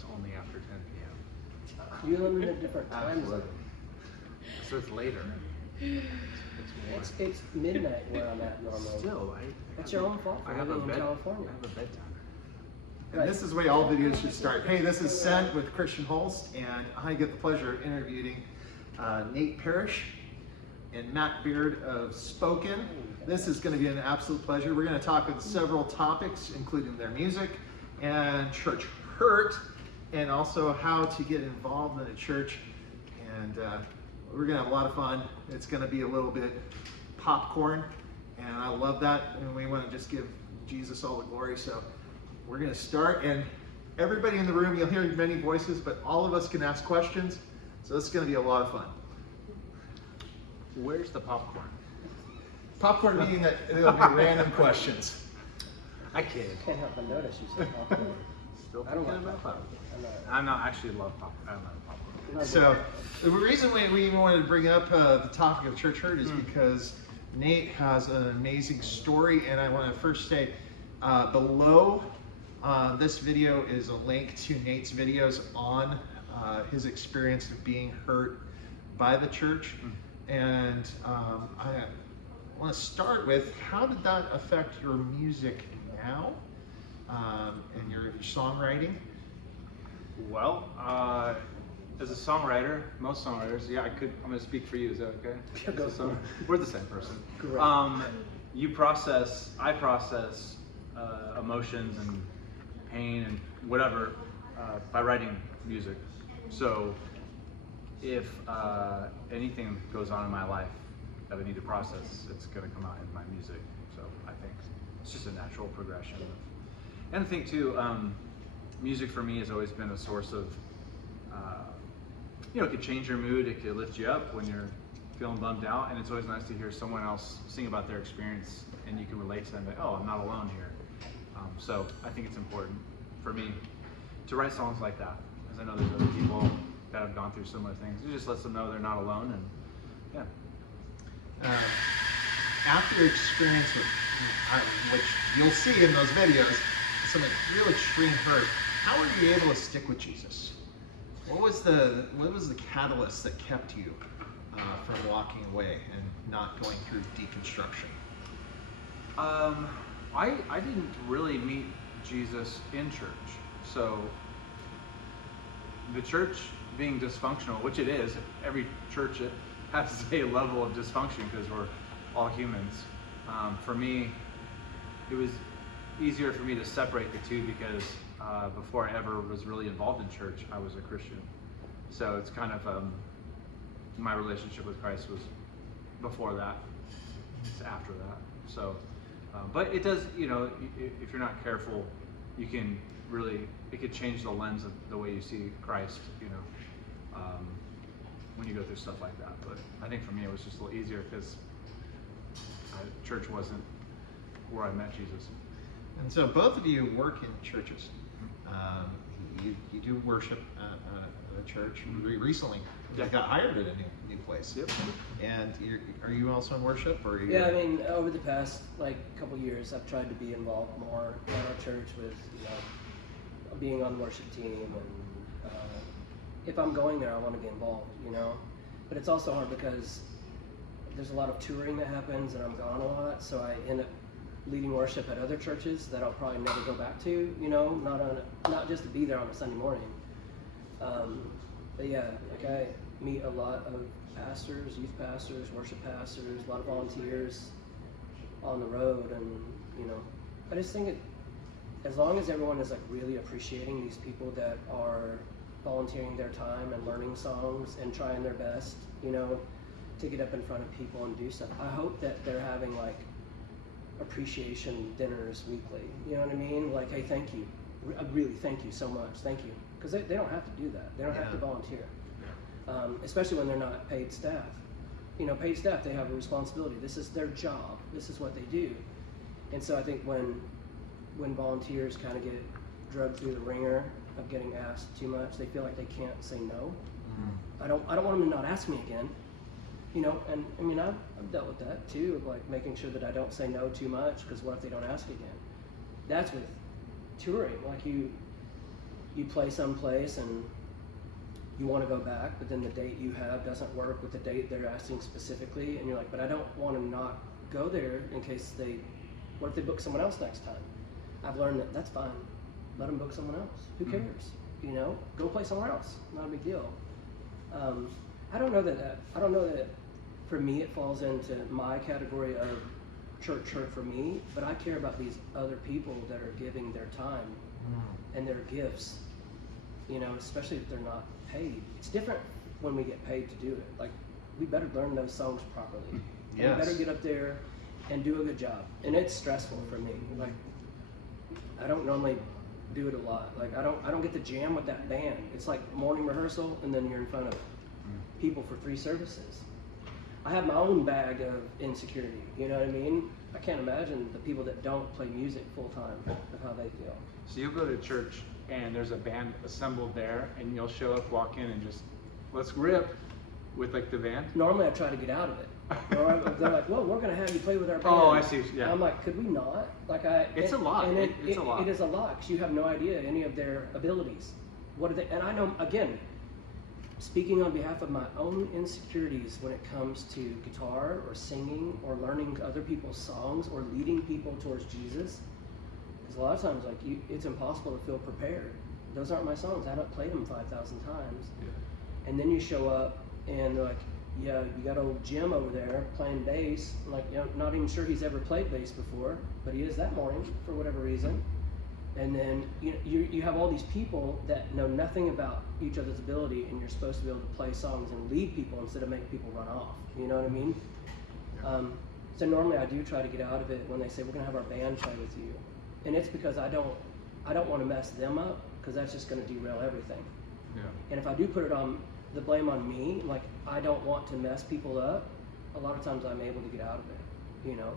it's only after 10 p.m. You live in a different time zone. So it's later. It's midnight where I'm at normally. Still, That's your own fault for living in California. I have a bedtime. And this is the way all videos should start. Hey, this is Sent with Christian Holst, and I get the pleasure of interviewing Nate Parrish and Matt Baird of Spoken. This is going to be an absolute pleasure. We're going to talk about several topics, including their music and church hurt, and also how to get involved in a church. And we're going to have a lot of fun. It's going to be a little bit popcorn, and I love that. And we want to just give Jesus all the glory. So we're going to start, and everybody in the room, you'll hear many voices, but all of us can ask questions. So this is going to be a lot of fun. Where's the popcorn? Popcorn meaning that it'll be random questions. I kid. Can't help but notice you said popcorn. Still I don't thinking like about popcorn. popcorn. I'm not actually love popcorn. I don't like popcorn. So the reason we even wanted to bring up the topic of church hurt is because Nate has an amazing story, and I want to first say below this video is a link to Nate's videos on his experience of being hurt by the church. And I want to start with, how did that affect your music now and your songwriting? Well, as a songwriter, most songwriters, yeah, I'm going to speak for you. Is that okay? Yeah, go for it. We're the same person. Correct. I process emotions and pain and whatever by writing music. So if anything goes on in my life that I need to process, it's going to come out in my music. So I think it's just a natural progression. And I think too, music for me has always been a source of, it could change your mood, it could lift you up when you're feeling bummed out, and it's always nice to hear someone else sing about their experience and you can relate to them, like, oh, I'm not alone here. So I think it's important for me to write songs like that, because I know there's other people that have gone through similar things. It just lets them know they're not alone, and yeah. After your experience with, which you'll see in those videos, some real extreme hurt, how were you able to stick with Jesus? What was the catalyst that kept you from walking away and not going through deconstruction? I didn't really meet Jesus in church. So the church being dysfunctional, which it is, every church it has a level of dysfunction because we're all humans. For me, it was easier for me to separate the two because before I ever was really involved in church, I was a Christian. So it's kind of, my relationship with Christ was before that, it's after that. So, but it does, if you're not careful, you can really, it could change the lens of the way you see Christ, when you go through stuff like that. But I think for me it was just a little easier because church wasn't where I met Jesus. And so both of you work in churches. You do worship at a church. Recently, you got hired at a new place. Yep. And are you also in worship? Or are you... Yeah, I mean, over the past couple years, I've tried to be involved more at our church with being on the worship team, and if I'm going there, I want to be involved. But it's also hard because there's a lot of touring that happens, and I'm gone a lot, so I end up leading worship at other churches that I'll probably never go back to, not just to be there on a Sunday morning. But yeah, I meet a lot of pastors, youth pastors, worship pastors, a lot of volunteers on the road, and I just think as long as everyone is really appreciating these people that are volunteering their time and learning songs and trying their best, to get up in front of people and do stuff. I hope that they're having appreciation dinners weekly. You know what I mean? Hey, thank you. Really, thank you so much. Thank you. Because they don't have to do that. They don't have to volunteer. Especially when they're not paid staff. Paid staff, they have a responsibility. This is their job. This is what they do. And so I think when volunteers kind of get drugged through the ringer of getting asked too much, they feel like they can't say no. I don't want them to not ask me again. And I mean, I've dealt with that too, of making sure that I don't say no too much, because what if they don't ask again? That's with touring. you play someplace and you want to go back, but then the date you have doesn't work with the date they're asking specifically, and you're like, but I don't want to not go there in case what if they book someone else next time? I've learned that that's fine. Let them book someone else. Who cares? You know, go play somewhere else. Not a big deal. I don't know that for me it falls into my category of church hurt for me, but I care about these other people that are giving their time and their gifts, you know, especially if they're not paid. It's different when we get paid to do it. Like, we better learn those songs properly. Yes. We better get up there and do a good job. And it's stressful for me. Like, I don't normally do it a lot. Like, I don't get to jam with that band. It's like morning rehearsal, and then you're in front of people for 3 services. I have my own bag of insecurity, you know what I mean? I can't imagine the people that don't play music full time of how they feel. So you'll go to church and there's a band assembled there, and you'll show up, walk in, and just let's rip with like the band. Normally I try to get out of it. Or they're like, well, we're going to have you play with our band. Oh, I see. Yeah. I'm like, could we not? Like, It's a lot. And It's a lot. It is a lot because you have no idea any of their abilities. What are they? And I know, again, speaking on behalf of my own insecurities when it comes to guitar or singing or learning other people's songs or leading people towards Jesus, because a lot of times, like, it's impossible to feel prepared. Those aren't my songs. I haven't played them 5,000 times. Yeah. And then you show up and they're like, yeah, you got old Jim over there playing bass. Like, you know, not even sure he's ever played bass before, but he is that morning for whatever reason. And then you have all these people that know nothing about each other's ability, and you're supposed to be able to play songs and lead people instead of make people run off. You know what I mean? Yeah. So normally I do try to get out of it when they say we're gonna have our band play with you, and it's because I don't want to mess them up, because that's just going to derail everything. Yeah. And if I do put the blame on me, like, I don't want to mess people up, a lot of times I'm able to get out of it, you know?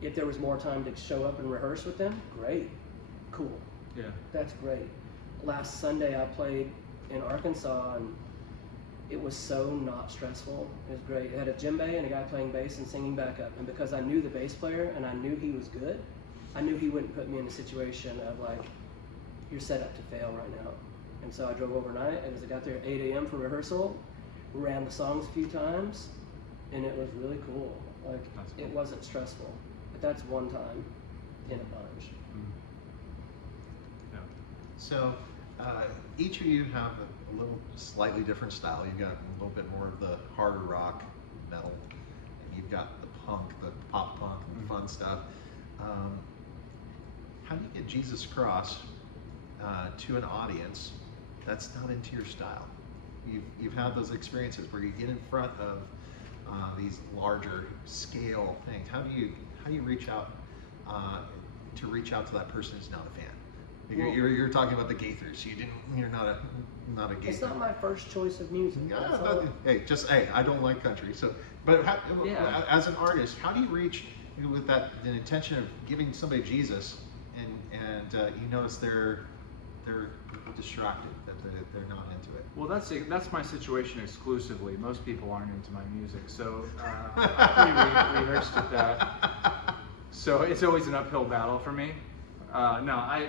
If there was more time to show up and rehearse with them, great, cool, Yeah. that's great. Last Sunday I played in Arkansas, and it was so not stressful. It was great. It had a djembe and a guy playing bass and singing backup, and because I knew the bass player and I knew he was good, I knew he wouldn't put me in a situation of like, you're set up to fail right now. And so I drove overnight, and as I got there at 8 a.m. for rehearsal, ran the songs a few times, and it was really cool. Like, That's cool. It wasn't stressful, but that's one time in a bunch. Yeah. So each of you have a little slightly different style. You've got a little bit more of the harder rock, metal, and you've got the punk, the pop punk, and fun stuff. How do you get Jesus Cross to an audience that's not into your style? You've had those experiences where you get in front of these larger scale things. How do you reach out to that person who's not a fan? Well, You're talking about the Gaithers. You're not a Gaither. it's not my first choice of music. That's all. Hey, I don't like country. So, but as an artist, how do you reach with the intention of giving somebody Jesus, and you notice they're distracted, that they're not into it? Well, that's my situation exclusively. Most people aren't into my music, so I pretty rehearsed at that. So it's always an uphill battle for me. No, I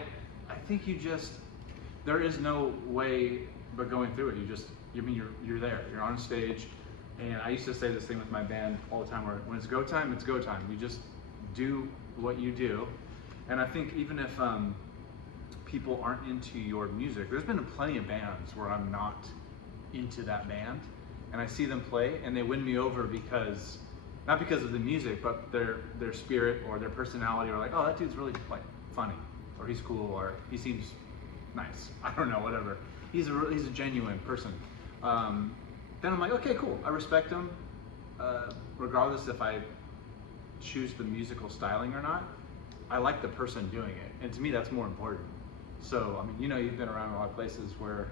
think there is no way but going through it. You're there. You're on stage, and I used to say this thing with my band all the time, where when it's go time, it's go time. You just do what you do, and I think even if people aren't into your music, there's been plenty of bands where I'm not into that band, and I see them play, and they win me over not because of the music, but their spirit or their personality, or like, oh, that dude's really like funny, or he's cool, or he seems nice. I don't know, whatever. He's a genuine person. Then I'm like, okay, cool. I respect him, regardless if I choose the musical styling or not. I like the person doing it, and to me, that's more important. So, I mean, you've been around a lot of places where,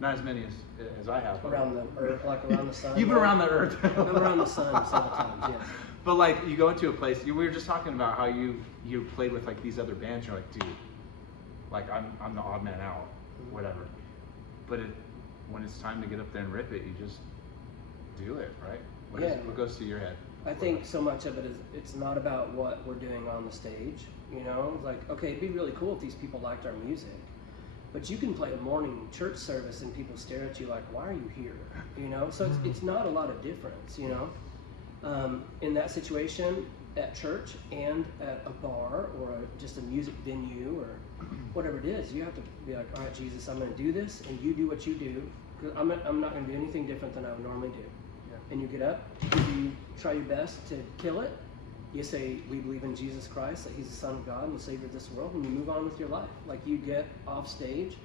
not as many as I have. Around the earth, like around the sun. You've been around the earth. I'm around the sun several times, yes. But like, you go into a place, we were just talking about how you played with like these other bands. You're like, dude, like I'm the odd man out, whatever. But when it's time to get up there and rip it, you just do it, right? What goes through your head? I think so much of it is, it's not about what we're doing on the stage, Like, okay, it'd be really cool if these people liked our music, But you can play a morning church service and people stare at you like, why are you here? You know, so it's not a lot of difference, you know. In that situation at church and at a bar or just a music venue or whatever it is, you have to be like, all right, Jesus, I'm going to do this, and you do what you do, because I'm not going to do anything different than I would normally do. Yeah. And you get up, you try your best to kill it. You say, we believe in Jesus Christ, that he's the Son of God and the Savior of this world, and you move on with your life. Like, you get off stage,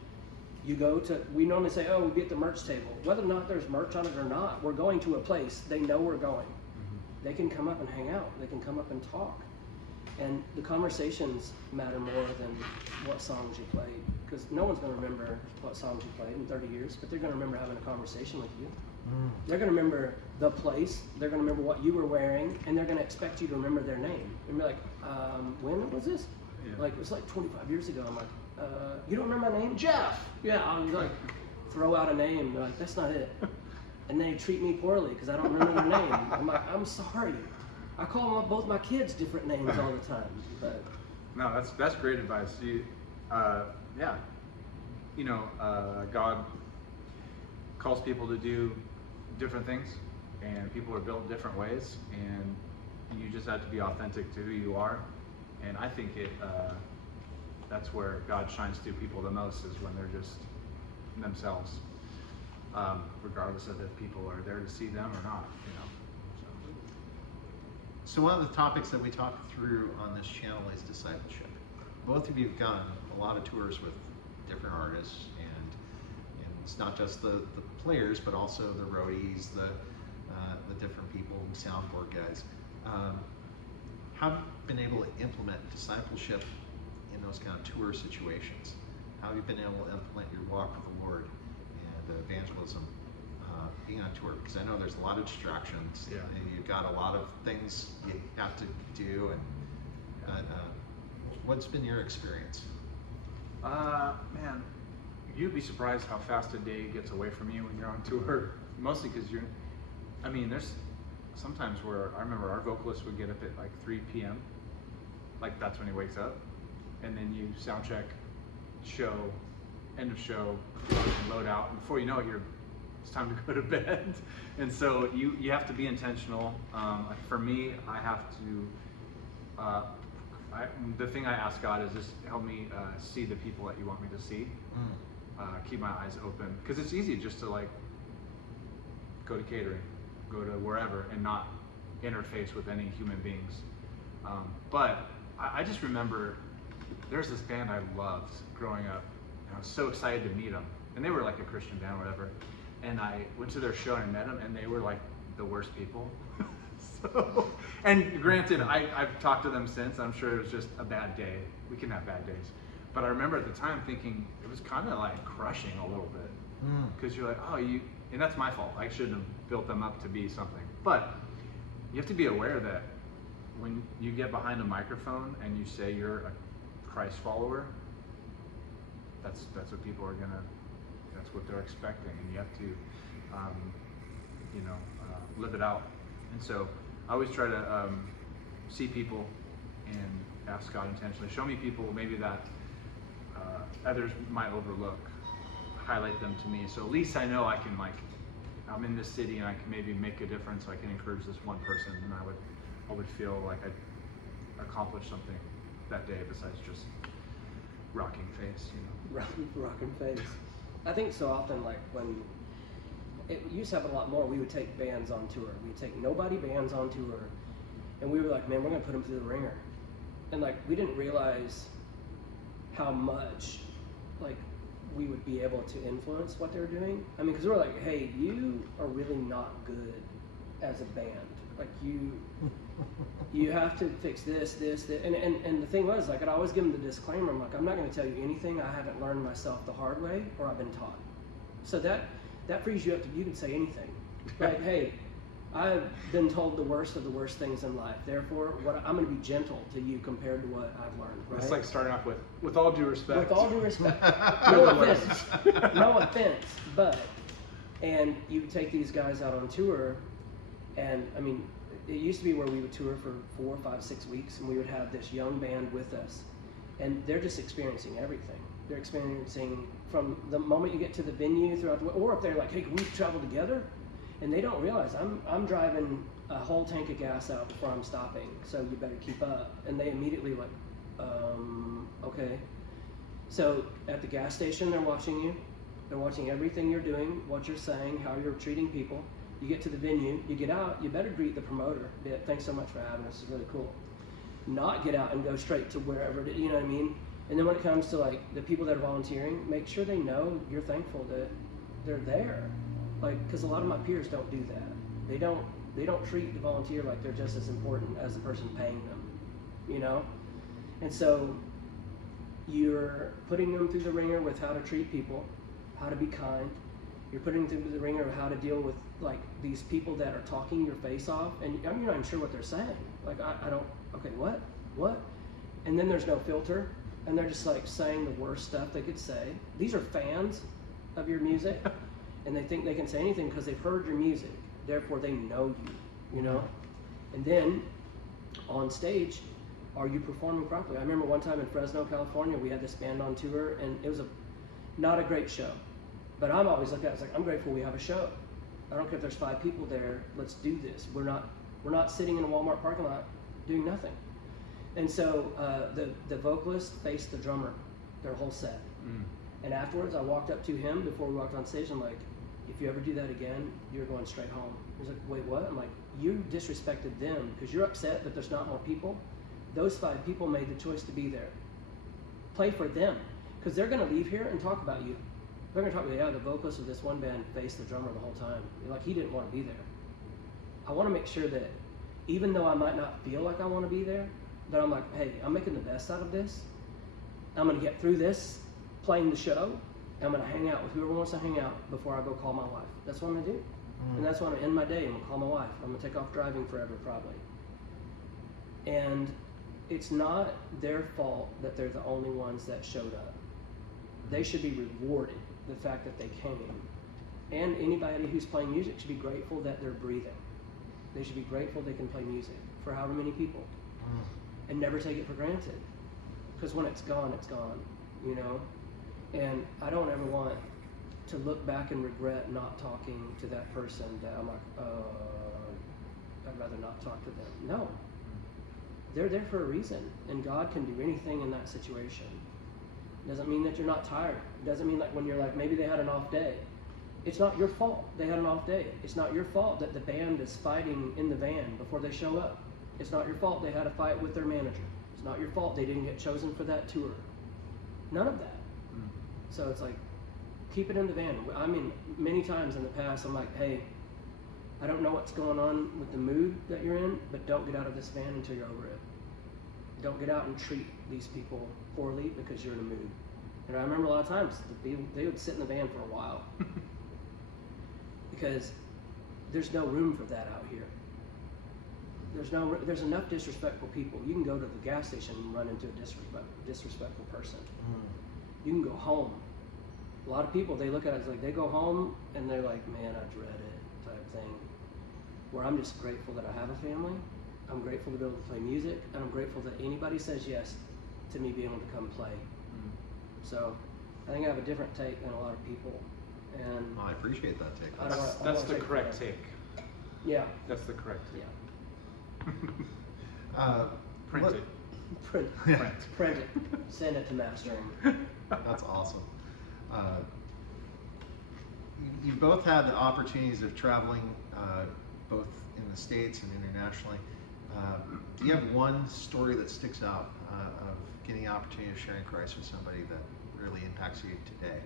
you go to, we normally say, oh, we'll be at the merch table. Whether or not there's merch on it or not, we're going to a place. They know we're going. They can come up and hang out. They can come up and talk. And the conversations matter more than what songs you played. Because no one's going to remember what songs you played in 30 years, but they're going to remember having a conversation with you. They're going to remember the place, they're going to remember what you were wearing, and they're going to expect you to remember their name. And be like, when was this? Yeah. Like, it was like 25 years ago. I'm like, you don't remember my name? Jeff! Yeah, I'll like throw out a name. They're like, that's not it. And they treat me poorly because I don't remember their name. I'm like, I'm sorry. I call both my kids different names all the time. But No, that's great advice. Yeah, you know, God calls people to do different things, and people are built different ways, and you just have to be authentic to who you are. And I think that's where God shines through people the most, is when they're just themselves, regardless of if people are there to see them or not. You know. So one of the topics that we talk through on this channel is discipleship. Both of you have done a lot of tours with different artists, and it's not just the players, but also the roadies, the different people, soundboard guys. How have you been able to implement discipleship in those kind of tour situations? How have you been able to implement your walk with the Lord and evangelism being on tour? Because I know there's a lot of distractions, Yeah. and you've got a lot of things you have to do. And what's been your experience? Man, you'd be surprised how fast a day gets away from you when you're on tour. Mostly because there's sometimes where I remember our vocalist would get up at like 3 p.m. Like, that's when he wakes up. And then you sound check, show, end of show, load out. And before you know it, it's time to go to bed. And so you have to be intentional. For me, I have to, the thing I ask God is just help me see the people that you want me to see. Keep my eyes open, because it's easy just to like go to catering, go to wherever, and not interface with any human beings. But I just remember there's this band I loved growing up, and I was so excited to meet them. And they were like a Christian band or whatever. And I went to their show and I met them, and they were like the worst people. So, and granted, I've talked to them since. I'm sure it was just a bad day. We can have bad days. But I remember at the time thinking it was kind of like crushing a little bit. Because you're like, and that's my fault. I shouldn't have built them up to be something. But you have to be aware that when you get behind a microphone and you say you're a Christ follower, that's what people are that's what they're expecting, and you have to, live it out. And so I always try to see people and ask God intentionally, show me people maybe that others might overlook, highlight them to me, so at least I know I can, like, I'm in this city and I can maybe make a difference. I can encourage this one person, and I would feel like I accomplished something that day besides just rocking face, rocking face. I think so often, like, when it used to happen a lot more, we would take bands on tour. We'd take nobody bands on tour, and we were like, man, we're gonna put them through the ringer. And like, we didn't realize how much, like, we would be able to influence what they were doing. I mean, because we were like, hey, you are really not good as a band. Like, you have to fix this. And the thing was, like, I'd always give them the disclaimer. I'm like, I'm not going to tell you anything I haven't learned myself the hard way or I've been taught. So that frees you up to, you can say anything. Like, hey, I've been told the worst of the worst things in life. Therefore, I'm going to be gentle to you compared to what I've learned. Right? It's like starting off with all due respect. With all due respect. No offense. No offense. And you would take these guys out on tour, and I mean, it used to be where we would tour for 4, 5, 6 weeks, and we would have this young band with us, and they're just experiencing everything. They're experiencing from the moment you get to the venue throughout the, or if they're like, hey, can we travel together? And they don't realize I'm driving a whole tank of gas out before I'm stopping, so you better keep up. And they immediately like, okay. So at the gas station, they're watching you. They're watching everything you're doing, what you're saying, how you're treating people. You get to the venue, you get out, you better greet the promoter. Yeah, thanks so much for having us, it's really cool. Not get out and go straight to wherever, you know what I mean? And then when it comes to like the people that are volunteering, make sure they know you're thankful that they're there. Like, because a lot of my peers don't do that. They don't treat the volunteer like they're just as important as the person paying them, you know? And so you're putting them through the ringer with how to treat people, how to be kind. You're putting them through the ringer of how to deal with like these people that are talking your face off, and you're not even sure what they're saying. Like, I don't, okay, what? And then there's no filter, and they're just like saying the worst stuff they could say. These are fans of your music, and they think they can say anything because they've heard your music. Therefore, they know you know? And then on stage, are you performing properly? I remember one time in Fresno, California, we had this band on tour, and it was not a great show. But I'm always like that. It's like, I'm grateful we have a show. I don't care if there's 5 people there. Let's do this. We're not sitting in a Walmart parking lot doing nothing. And so the vocalist faced the drummer their whole set. And afterwards, I walked up to him before we walked on stage. I'm like, if you ever do that again, you're going straight home. He's like, wait, what? I'm like, you disrespected them because you're upset that there's not more people. Those 5 people made the choice to be there. Play for them, because they're going to leave here and talk about you. They're going to talk about, yeah, the vocalist of this one band faced the drummer the whole time. Like, he didn't want to be there. I want to make sure that even though I might not feel like I want to be there, that I'm like, hey, I'm making the best out of this. I'm going to get through this, playing the show. I'm going to hang out with whoever wants to hang out before I go call my wife. That's what I'm going to do. And that's when I'm going to end my day. I'm going to call my wife. I'm going to take off driving forever, probably. And it's not their fault that they're the only ones that showed up. They should be rewarded the fact that they came. And anybody who's playing music should be grateful that they're breathing. They should be grateful they can play music for however many people. And never take it for granted. Because when it's gone, you know? And I don't ever want to look back and regret not talking to that person that I'm like, I'd rather not talk to them. No. They're there for a reason, and God can do anything in that situation. Doesn't mean that you're not tired. Doesn't mean like when you're like, maybe they had an off day. It's not your fault they had an off day. It's not your fault that the band is fighting in the van before they show up. It's not your fault they had a fight with their manager. It's not your fault they didn't get chosen for that tour. None of that. So it's like, keep it in the van. I mean, many times in the past, I'm like, hey, I don't know what's going on with the mood that you're in, but don't get out of this van until you're over it. Don't get out and treat these people poorly because you're in a mood. And I remember a lot of times, they would sit in the van for a while. Because there's no room for that out here. There's enough disrespectful people. You can go to the gas station and run into a disrespectful person. You can go home. A lot of people, they look at it as like, they go home and they're like, man, I dread it, type thing. Where I'm just grateful that I have a family. I'm grateful to be able to play music, and I'm grateful that anybody says yes to me being able to come play. So I think I have a different take than a lot of people. And I appreciate that take. That's the correct take. Yeah. That's the correct take. Yeah. Print it. Print it. Send it to mastering. That's awesome. You both had the opportunities of traveling both in the States and internationally. Do you have one story that sticks out of getting the opportunity of sharing Christ with somebody that really impacts you today?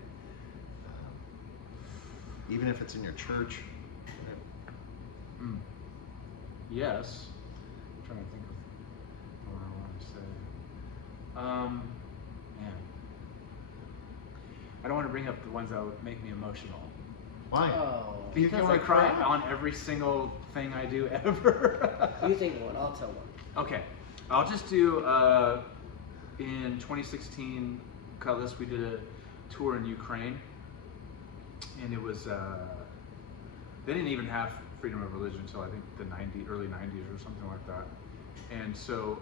Even if it's in your church? Yes. I'm trying to think of what I want to say. Man. I don't want to bring up the ones that would make me emotional. Why? Oh. Because I cry on every single thing I do ever. You think one, I'll tell one. Okay. I'll just do, in 2016, Cutlass, we did a tour in Ukraine. And it was, they didn't even have freedom of religion until I think the early 90s or something like that. And so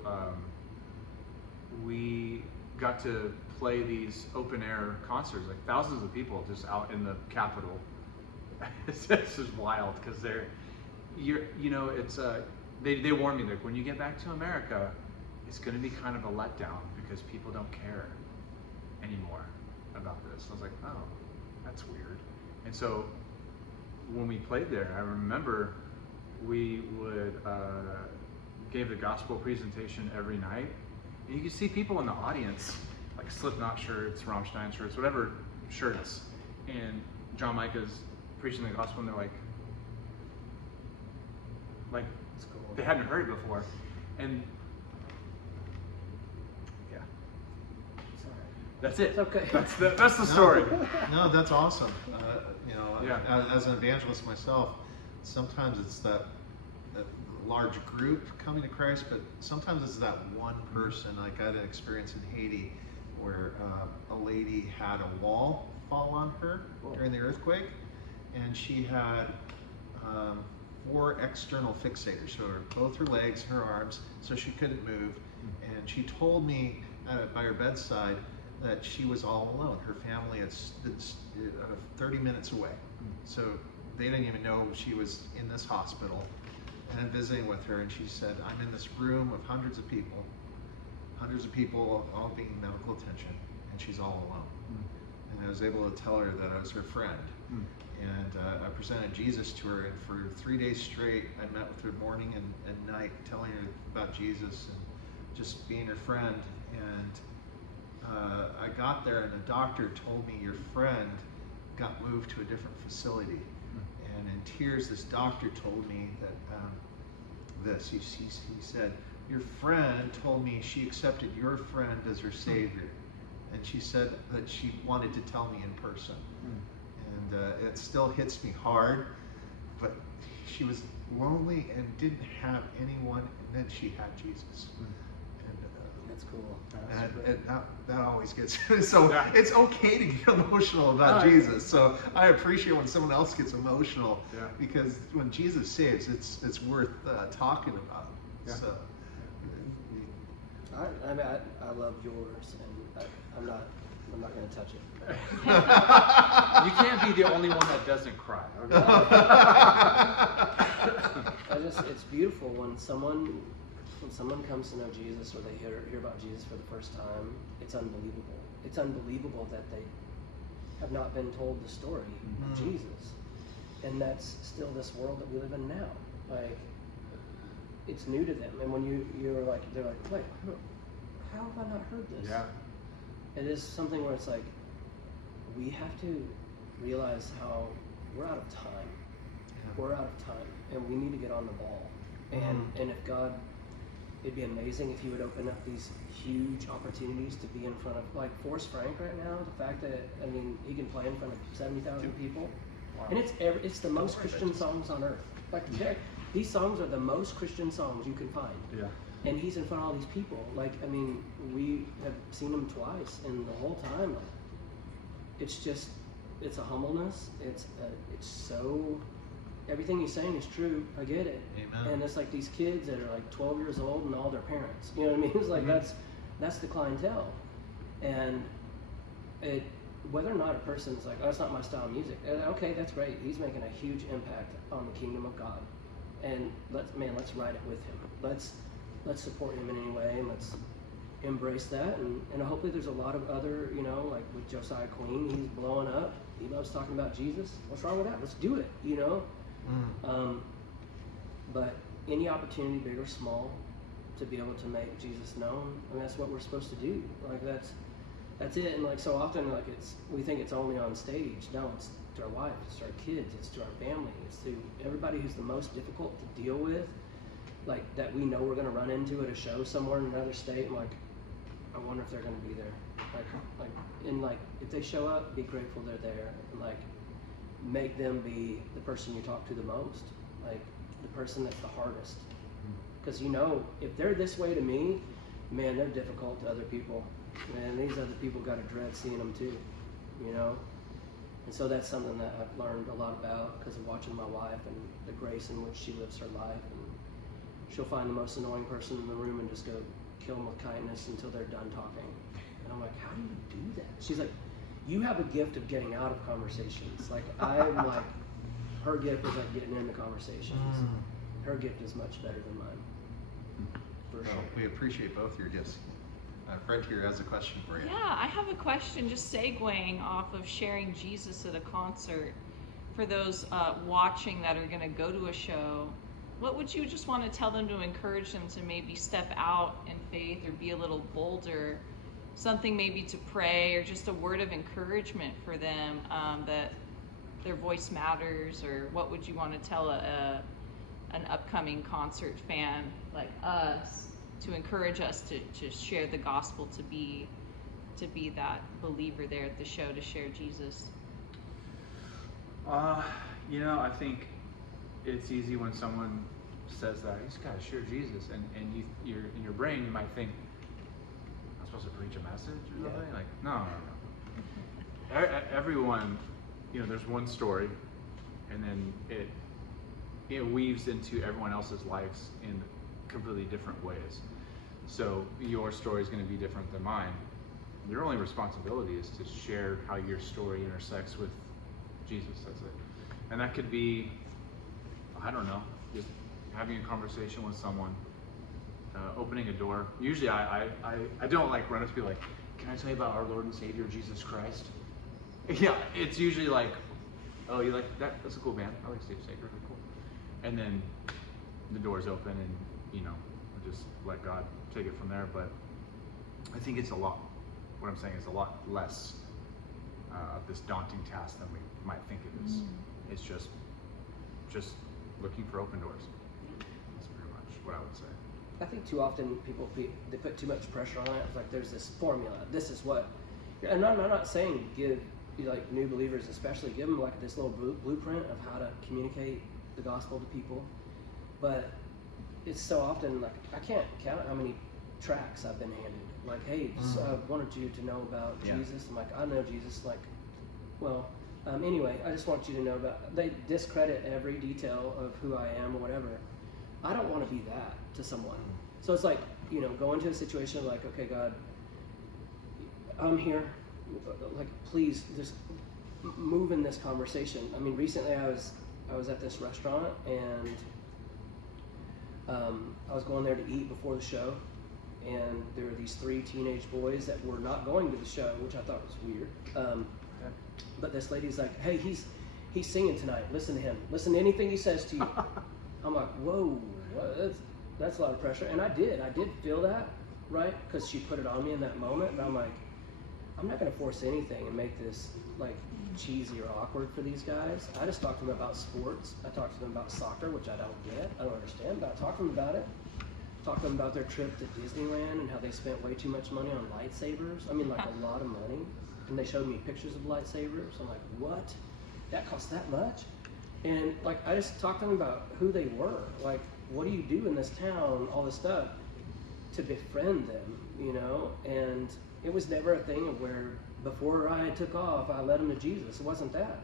we got to play these open air concerts, like thousands of people just out in the Capitol. It's just wild because they warned me, like, when you get back to America, it's going to be kind of a letdown because people don't care anymore about this. I was like, oh, that's weird. And so when we played there, I remember we would gave the gospel presentation every night, and you could see people in the audience, like Slipknot shirts, Rammstein shirts, whatever shirts, and John Micah's preaching the gospel, and they're like It's cool. they hadn't heard it before, and yeah, Sorry. that's it. It's okay. That's the story. No, that's awesome. You know, Yeah. as an evangelist myself, sometimes it's that large group coming to Christ, but sometimes it's that one person. Like I had an experience in Haiti where a lady had a wall fall on her during the earthquake, and she had 4 external fixators, so both her legs, her arms, so she couldn't move. And she told me by her bedside that she was all alone. Her family is 30 minutes away, so they didn't even know she was in this hospital. And I'm visiting with her, and she said, I'm in this room of hundreds of people all being medical attention, and she's all alone. And I was able to tell her that I was her friend. And I presented Jesus to her, and for 3 days straight, I met with her morning and night, telling her about Jesus and just being her friend. And I got there, and the doctor told me, your friend got moved to a different facility. And in tears, this doctor told me that he said, your friend told me she accepted your friend as her savior. And she said that she wanted to tell me in person. And it still hits me hard, but she was lonely and didn't have anyone, and then she had Jesus. And That's cool. that always gets so Yeah. it's okay to get emotional about Jesus. So I appreciate when someone else gets emotional, Yeah. because when Jesus saves, it's worth talking about. Yeah. So I mean, I love yours, and I'm not going to touch it. You can't be the only one that doesn't cry. It's beautiful when someone comes to know Jesus, or they hear about Jesus for the first time. It's unbelievable. It's unbelievable that they have not been told the story of Jesus, and that's still this world that we live in now. Like, it's new to them, and when you're like, they're like, wait, how have I not heard this? Yeah. It is something where it's like, we have to realize how we're out of time. We're out of time, and we need to get on the ball. And if God, it'd be amazing if He would open up these huge opportunities to be in front of, like Forrest Frank right now. The fact that, I mean, he can play in front of 70,000 people, and it's the most Christian songs on earth. Like, these songs are the most Christian songs you can find. Yeah. And he's in front of all these people. Like, I mean, we have seen him twice, and the whole time, it's a humbleness. It's so, everything he's saying is true. I get it. Amen. And it's like these kids that are like 12 years old and all their parents. You know what I mean? It's like that's the clientele. And whether or not a person's like, oh, that's not my style of music. Okay, that's great. He's making a huge impact on the kingdom of God. And let's ride it with him. Let's support him in any way, and let's embrace that. And hopefully there's a lot of other, like with Josiah Queen, he's blowing up. He loves talking about Jesus. What's wrong with that? Let's do it, But any opportunity, big or small, to be able to make Jesus known, and that's what we're supposed to do. Like that's it. And like so often, like we think it's only on stage. No, it's to our wife, it's to our kids, it's to our family, it's to everybody who's the most difficult to deal with. Like that we know we're going to run into at a show somewhere in another state, and like, I wonder if they're going to be there. Like if they show up, be grateful they're there, and like make them be the person you talk to the most, like the person that's the hardest. Because if they're this way to me, man, they're difficult to other people. Man, these other people got to dread seeing them too, And so that's something that I've learned a lot about because of watching my wife and the grace in which she lives her life. And she'll find the most annoying person in the room and just go kill them with kindness until they're done talking. And I'm like, how do you do that? She's like, you have a gift of getting out of conversations. Like, I'm like, her gift is like getting into conversations. Her gift is much better than mine. For sure. We appreciate both your gifts. Fred here has a question for you. Yeah, I have a question just segueing off of sharing Jesus at a concert. For those watching that are going to go to a show, what would you just want to tell them to encourage them to maybe step out in faith or be a little bolder? Something maybe to pray or just a word of encouragement for them that their voice matters, or what would you want to tell an upcoming concert fan like us to encourage us to share the gospel, to be that believer there at the show, to share Jesus? I think it's easy when someone says that, you just gotta share Jesus, and you're in your brain you might think, I'm supposed to preach a message or something? Yeah. Like, no. Everyone, there's one story, and then it weaves into everyone else's lives in completely different ways. So your story is going to be different than mine. Your only responsibility is to share how your story intersects with Jesus. That's it. And that could be, I don't know, just having a conversation with someone, opening a door. Usually I don't like run up to people like, can I tell you about our Lord and Savior Jesus Christ? Yeah, it's usually like, oh, you like that? That's a cool band. I like Steve Saker. They're cool. And then the door's open, and just let God take it from there. But I think it's what I'm saying is a lot less of this daunting task than we might think it is. It's just looking for open doors. That's pretty much what I would say. I think too often people they put too much pressure on it. It's like there's this formula. This is what, and I'm not saying give like new believers especially, give them like this little blueprint of how to communicate the gospel to people. But it's so often like I can't count how many tracts I've been handed. Like, hey, I wanted you to know about Jesus. I'm like, I know Jesus. Like, well, anyway, I just want you to know about. They discredit every detail of who I am or whatever. I don't want to be that to someone. So it's like, go into a situation like, okay, God, I'm here. Like, please just move in this conversation. I mean, recently I was at this restaurant, and I was going there to eat before the show, and there were these 3 teenage boys that were not going to the show, which I thought was weird. But this lady's like, hey, he's singing tonight. Listen to him. Listen to anything he says to you. I'm like, whoa, that's a lot of pressure. And I did feel that, right? Because she put it on me in that moment. But I'm like, I'm not going to force anything and make this like cheesy or awkward for these guys. I just talked to them about sports. I talked to them about soccer, which I don't get. I don't understand, but I talked to them about it. Talked to them about their trip to Disneyland and how they spent way too much money on lightsabers. I mean, like a lot of money. And they showed me pictures of lightsabers. I'm like, what? That costs that much? And like, I just talked to them about who they were. Like, what do you do in this town? All this stuff to befriend them, And it was never a thing of where before I took off, I led them to Jesus. It wasn't that.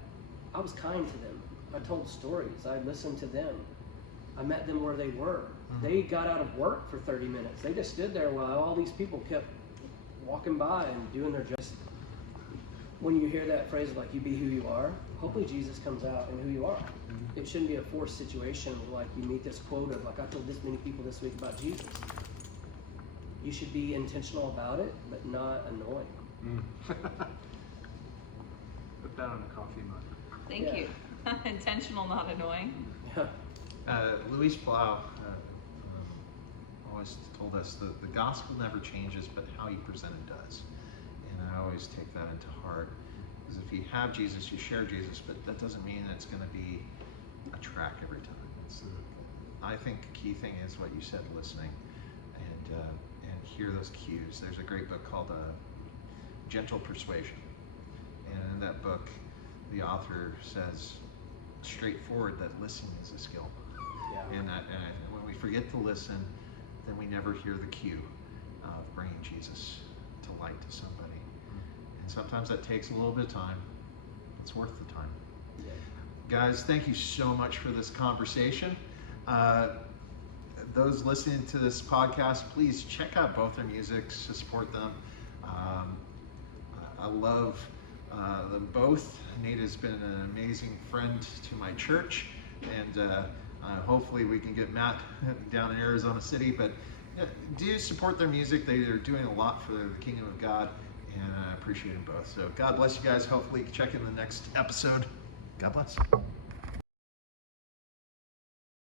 I was kind to them. I told stories. I listened to them. I met them where they were. They got out of work for 30 minutes. They just stood there while all these people kept walking by and doing their just. When you hear that phrase like you be who you are, hopefully Jesus comes out in who you are. It shouldn't be a forced situation like you meet this quote of like I told this many people this week about Jesus. You should be intentional about it, but not annoying. Put that on a coffee mug. Thank you. Intentional, not annoying. Yeah. Luis Blau always told us that the gospel never changes, but how you present it does. And I always take that into heart. Because if you have Jesus, you share Jesus, but that doesn't mean it's going to be a track every time. I think the key thing is what you said, listening, and hear those cues. There's a great book called Gentle Persuasion. And in that book, the author says straightforward that listening is a skill. Yeah. And when we forget to listen, then we never hear the cue of bringing Jesus to light to somebody. And sometimes that takes a little bit of time. It's worth the time. Yeah. Guys, thank you so much for this conversation. Those listening to this podcast, please check out both their music, support them. I love them both. Nate has been an amazing friend to my church, and hopefully we can get Matt down in Arizona City. But do support their music. They are doing a lot for the kingdom of God, and I appreciate them both. So God bless you guys. Hopefully check in the next episode. God bless.